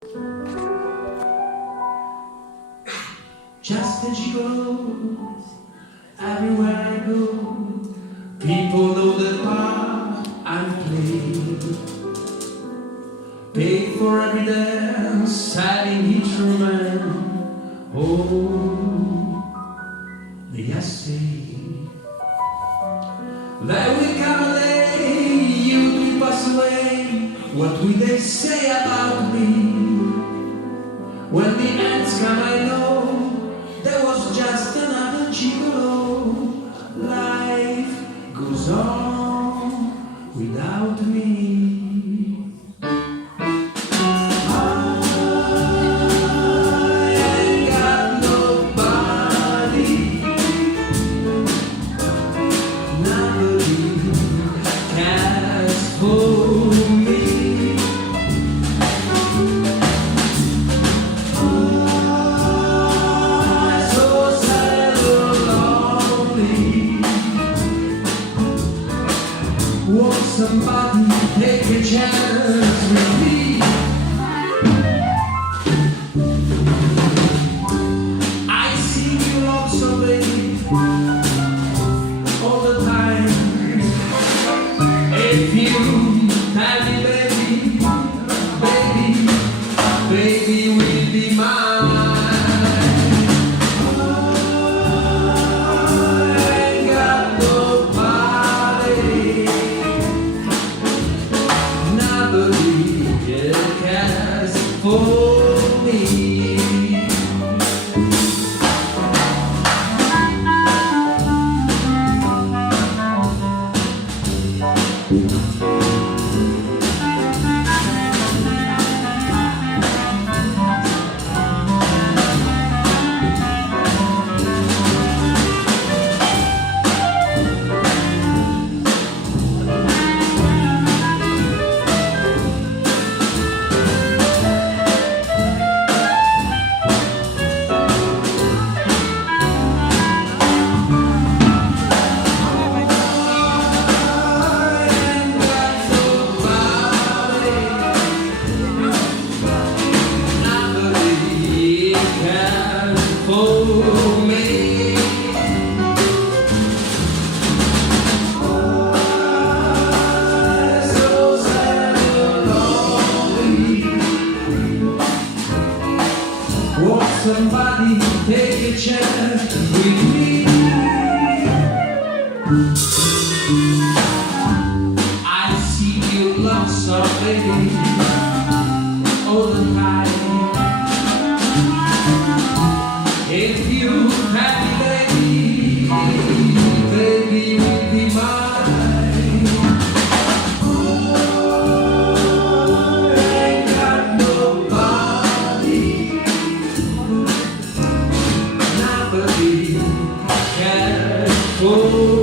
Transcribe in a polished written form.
Just a gigolo, everywhere I go, people know the part I'm playing. Pay for every dance, selling each romance. Oh, the say there will come a day you keep us away. What will they say about me? When the ends come, I know there was just another gigolo. Life goes on without me. Won't somebody take a chance with me? I see you also, baby, all the time. If you tell me, baby, baby will be mine. For me, for me. So sad and lonely. Won't somebody take a chance with me? I see you lost already all the time. If you happy, baby will be mine. Oh, I ain't got nobody can for